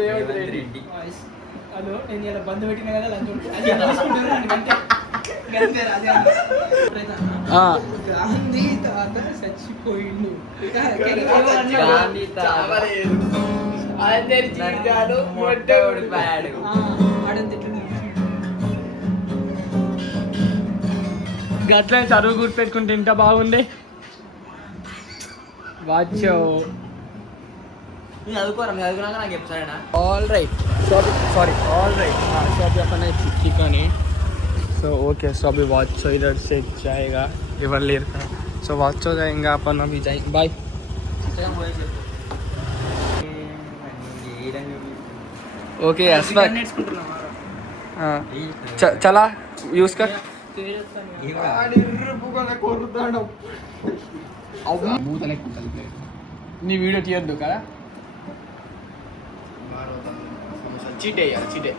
Revanth Reddy. Hello నేను ఇలా బంద్ పెట్టిన కదా గాంధీ తాత చచ్చిపోయిండు, అందరి జీవితాలు మొట్టోడిపోయాడు. గట్లనే చదువు గుర్తుపెట్టుకుంటే ఇంత బాగుండే. వాచ్ చదువుకోరా, చదువుకున్నాక నాకు చెప్పు సరేనా? All right sorry all right हाँ सो अभी अपन ने चिकन है सो ओके सो अभी वॉच सो इधर से जाएगा रिवर लेर का सो वॉच हो जाएगा अपन अभी जाएंगे बाय ओके हाँ चला यूज कर నీ వీడియో తీయద్దు కదా చీటే చీటే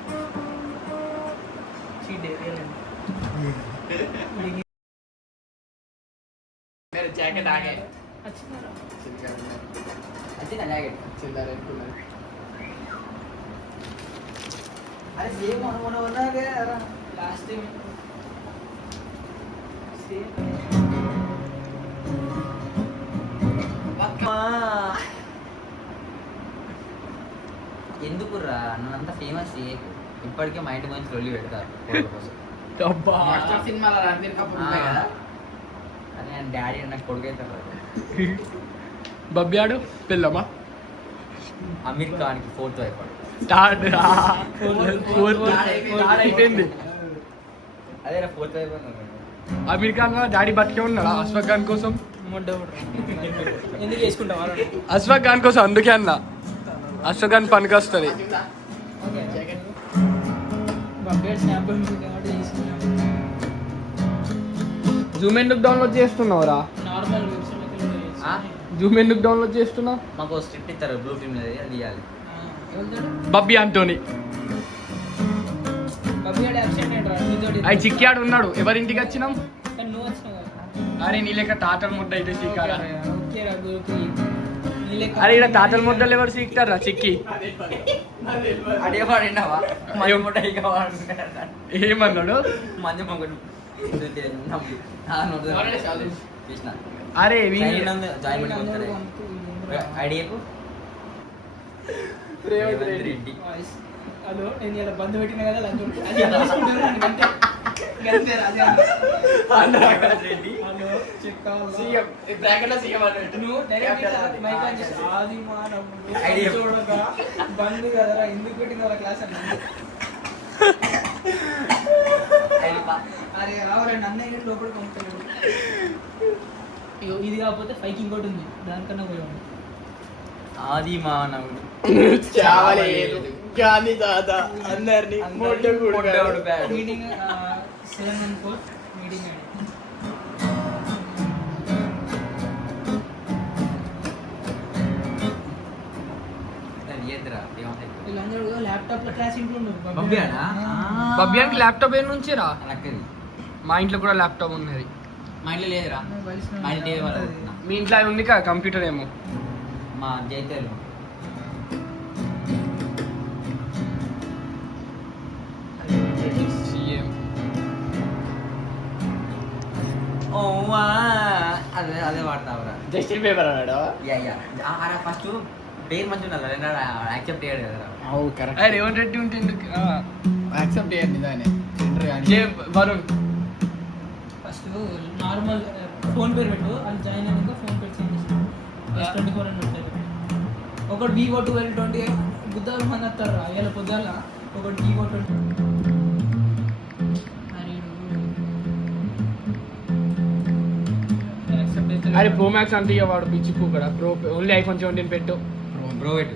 जैकेट आ गए अच्छी ना जैकेट चिल्लर अरे सेम होने होना है यार लास्ट में सेम ఎందుకురా నన్నంత ఫేమస్ ఇప్పటికే మా ఇంటి మంచి రొల్లి పెడతారు సినిమాలో రణబీర్ కపూర్ ఉంటాయి కదా, అని ఆయన డాడీ నాకు కొడుకు అవుతారు. బబ్బి ఆడు పిల్లమ్మా అమీర్ ఖాన్కి 4th అయిపోయాడు. అయిపోయింది అదే 4th అయిపోయింది. అమీర్ ఖాన్ డాడీ బతికే ఉన్నాడా అశ్వక్ ఖాన్ కోసం? ఎందుకు చేసుకుంటావా అశ్వక్ ఖాన్ కోసం అందుకే అన్న అశ్వక్ ఖాన్ పనికి వస్తుంది. జూమ్ ఎందుకు డౌన్లోడ్ చేస్తున్నావురా? నార్మల్ జూమ్ ఎందుకు డౌన్లోడ్ చేస్తున్నావు? మాకు స్క్రిప్ట్ ఇస్తారు బ్లూ ఫిల్మ్ అది తీయాలి. బబ్బీ అంటోని అవి చిక్కాడు ఉన్నాడు. ఎవరింటికి వచ్చినాం? అరే నీ లెక్క తాతల ముద్ద అయితే చీకారా? అరే ఇక్కడ తాతల ముద్దలు ఎవరు చీకుతారా చిక్కి? అడిగేవాడినావా ఏమన్నాడు? మంచి మొగడు అరే ఐడియాకు రేవంత్ రెడ్డి. హలో నేను ఇలా బంద్ పెట్టిన కదా బంద్ కదరా ఎందుకు పెట్టిన క్లాస్ అన్న. అరే రావరా నన్ను లోపలికి పంపుతాడు. ఇది కాకపోతే పైకి ఇంకోటి ఉంది, దానికన్నా పోయాడు. ఆది మానవుడు చావలేదు గాంధీ తాత అందరినీ మీటింగ్ 714 మీటింగ్ వీళ్ళందరూ ల్యాప్టాప్ లో క్లాస్ ఇంట్లో ఉన్నారు. బబ్బియానికి ల్యాప్టాప్ ఏ నుంచి రా? మా ఇంట్లో కూడా ల్యాప్టాప్ ఉన్నది. మా ఇంట్లో లేదురా, మా ఇంట్లో మీ ఇంట్లో ఉంది కదా కంప్యూటర్ ఏమో. మా జైతేలు అదే అదే వాడతావురా. జస్టిన్ పేపర్ అన్నాడు. ఫస్ట్ పేరు మంచిగా ఉన్నది కదా, యాక్సెప్ట్ చేయడు కదా. కరెక్ట్. రేవంత్ రెడ్డి ఉంటే యాక్సెప్ట్ చేయండి దాన్ని. వరుణ్ ఫస్ట్ నార్మల్ ఫోన్ పేరు పెట్టు, అది జాయిన్ అయినాక ఫోన్ పేరు చేంజ్ చేస్తాను. 24 అని పెట్టారు. ఒకటి Vivo 1220 గుద్దాలు మంది వస్తారు అయ్యాల పొద్దుల. ఒకటి Vivo 20. అరే ప్రో మ్యాక్స్ అంటే ఇక వాడు పిచ్చిపో కదా. ప్రో ఓన్లీ iPhone 17 పెట్టు. బ్రో పెట్టు.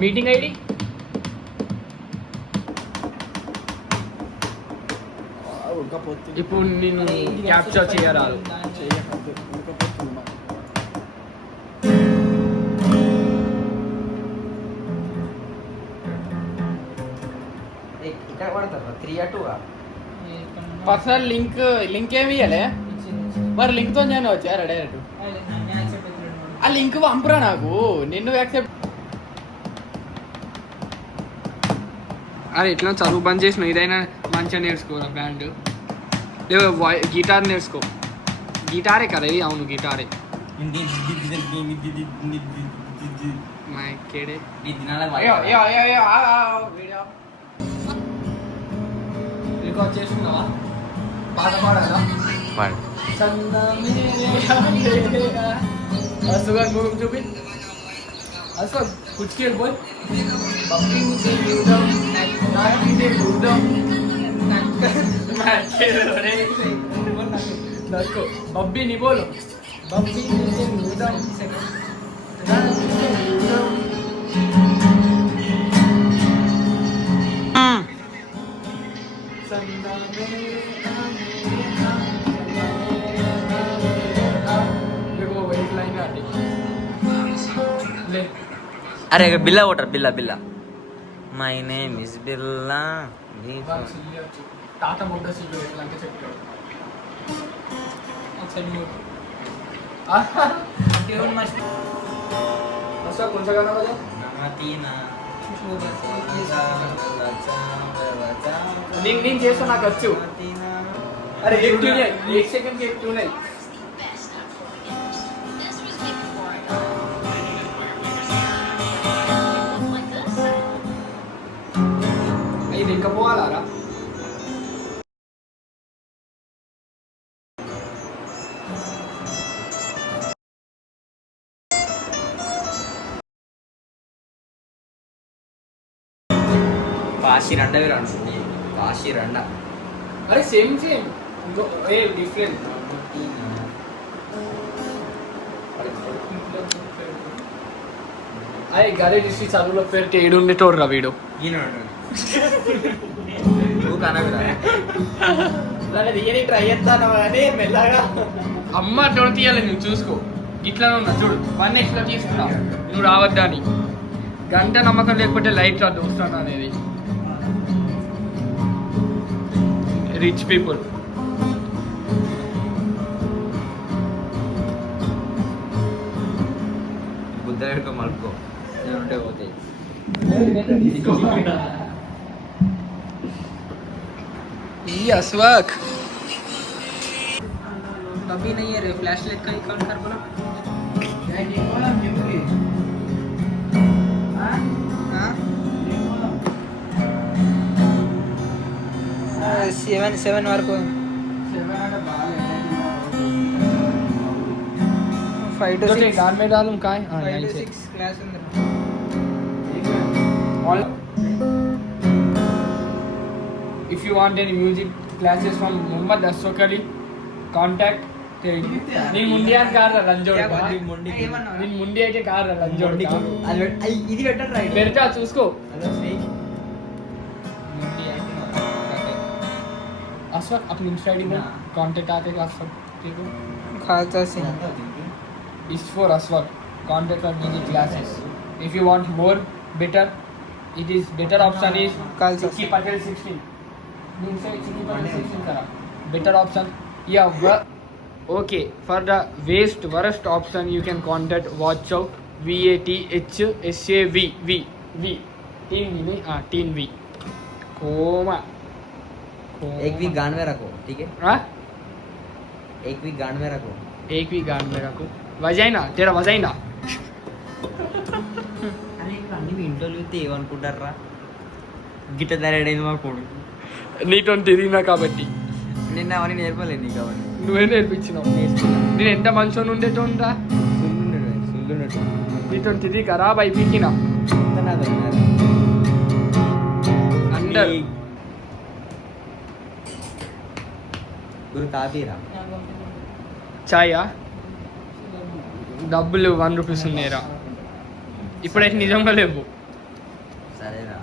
మీటింగ్ ఐడి ఇప్పుడు నేను క్యాప్చర్ చేయరాదు. ఇక్కడ పడతారా 3 or 2? పర్సనల్ లింక్ ఏమి ఇవ్వలే మరి. లింక్ తో నేను వచ్చారా డైరెక్ట్? ఆ లింక్ పంపురా నాకు. నిన్ను యాక్సెప్ట్ అరే ఎట్లా చదువు బంద్ చేసిన ఇదైనా మంచిగా నేర్చుకోరా బ్యాండ్ లేదా గిటార్ నేర్చుకో. గిటారే కదా ఇది? అవును గిటారే. మా ఎక్కేడే రికార్డ్ చేసుకున్నావా? పాట పాడాలా? అసలు ముఖం చూపి అసలు కుచ్చి వెళ్ళిపోయి बब्बी नहीं बोलो बब्बी देखो एक लाइन आती ले अरे बिल्ला वोटर बिल्ला बिल्ला माय नेम इज बिल्ला టాటా మోటార్స్ ఇలాంటి చెప్పాడు ఒకసారి అసలు కొంచెం కదా నేను చేస్తా నాకు వచ్చు. అరే एक सेकंड के क्यों नहीं ఇది ఇంకా పోవాలా? काशी रंडा भी रंड काशी रंडा अरे सेम सेम ए डिफरेंट అరే గరే డిస్ట్రి చదువులో పేరుకి ఏడుండేటోడు రా వీడు. నువ్వు కనవిరా ట్రై చేస్తాను కానీ మెల్లగా అమ్మ అటువంటి తీయాలి నువ్వు చూసుకో. ఇట్లా ఉన్నా చూడు 1x లో తీసుకున్నా నువ్వు రావద్దా అని. గంట నమ్మకం లేకపోతే లైట్ రాదు వస్తాను అనేది. రిచ్ పీపుల్ బుద్ధ మలుపుకో ఉంటే పోతాయి. अस्वक अभी नहीं है रे फ्लैश लाइट का काउंट कर बोला 7 వరకు 5 to 6 गान में डालूं का है 5 to 6 क्लास अंदर if you want any music classes from Muhammad Aswak Ali contact నేను ముండి అని కాదు లంజోడు నేను ముండి అయితే కాదు లంజోడు ఇది పెట్టండి రైట్ పెడతా చూసుకో अस्वक अपनी इंस्टा आईडी में कांटेक्ट आते का अस्वक ठीक है Khalsa Singh is for Aswak contact for music classes if you want more better it is better option is Chiki Patel 16 means Chiki Patel 16 kara better option yeah okay for the worst option you can contact watch out VATHSAV V teen V नहीं teen V coma एक week गान में रखो ठीक है हाँ एक week गान में रखो వజైనా తెరా వజైనా అరే అన్ని ఇంటర్వ్యూ ఏమనుకుంటారా గిట్ట తయారైంది మా కొడుకు నీతో తిరిగినా కాబట్టి నిన్న అవన్నీ నేర్పలేదు నీకు అవన్నీ నువ్వే నేర్పించినావు నేను ఎంత మంచోని ఉండేటోందా నీతో తిరిగి ఖరాబ్ అయిపోయినా అందరు గురు కాపీరా ఛాయా డబ్బులు 1 రూపీస్ ఉన్నాయిరా ఇప్పుడైతే నిజంగా లేవు సరేరా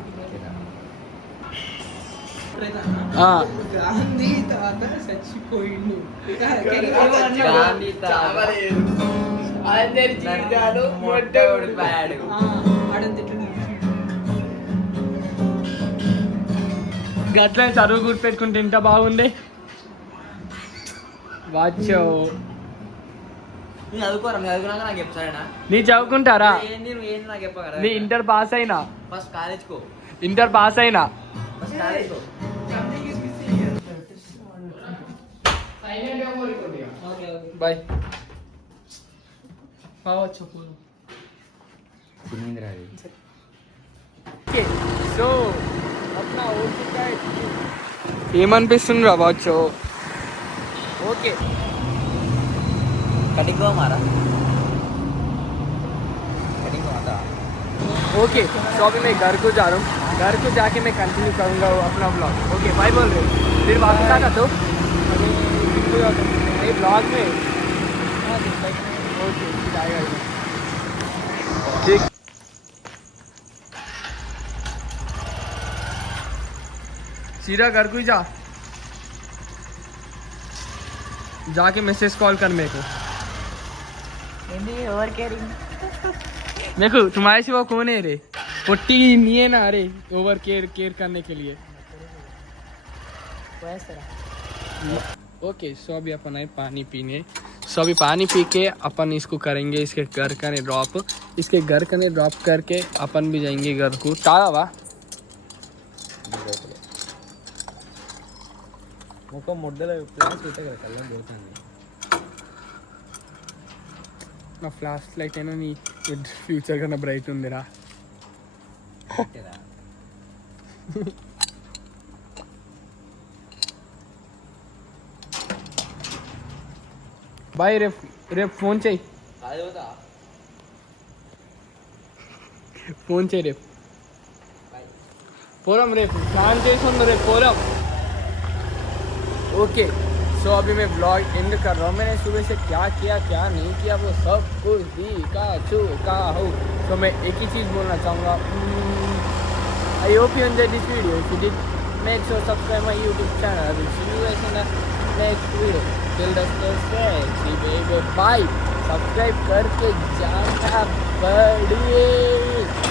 గాంధీ తాత చచ్చిపోయిండు గాంధీ తాత అందరి జీవితాలు మొట్ట ఓడిపోయాడు గట్ల చదువు గుర్తుపెట్టుకుంటే ఇంత బాగుండే వాచో నువ్వు చదువుకోరా నువ్వు చదువుకున్నాక నాకు చెప్పు సరేనా నీ చదువుకుంటారా ఏంది నువ్వు ఏంది నాకు చెప్పగలరా నీ ఇంటర్ పాస్ అయినా ఫస్ట్ కాలేజ్కో ఇంటర్ పాస్ అయినా बस डाल दो సైలెంట్ గా పోయి కొద్దిగా ఓకే ఓకే बाय కావచ్చు పూలు తినిందిరా ఓకే సో अपना हो चुका है ఏమనిపిస్తుంది రా బాచో ఓకే कटिंग को हमारा कटिंग को आता ओके तो अभी मैं घर को जा रहा हूँ घर को जाके मैं कंटिन्यू करूँगा अपना ब्लॉग ओके बाय बोल रहे हो फिर वापस आना तो ये ब्लॉग में ओके फिर आएगा ठीक सीधा घर को ही जा जाके मैसेज कॉल कर मेरे को ओवर केयरिंग देखो तुम्हारे सिवा कौन है रे पुट्टी नहीं है ना अरे ओवर केयर करने के लिए ओके सो अभी अपन आए पानी पीने सो अभी पानी पी के अपन इसको करेंगे इसके घर कने ड्रॉप इसके घर कने ड्रॉप करके अपन भी जाएंगे घर को ताला वा मुको मुड्डल फ्लाश होता है कल बोलता है నా ఫ్లాష్ లైట్ అయినా నీ ఫ్యూచర్ కన్నా బ్రైట్ ఉందిరా బాయ్ రేపు ఫోన్ చేయి అది होता ఫోన్ చేయి రేపు పోరాం రేపు ప్లాన్ చేసి ఉంది రేపు పోరాం ओके सो अभी मैं ब्लॉग एंड कर रहा हूँ मैंने सुबह से क्या किया क्या नहीं किया वो सब कुछ दिखा चुका हूँ तो मैं एक ही चीज़ बोलना चाहूँगा I hope you enjoy this video if you did make sure subscribe my YouTube channel I will see you guys in the next video till the see baby bye subscribe करके जाना बढ़िए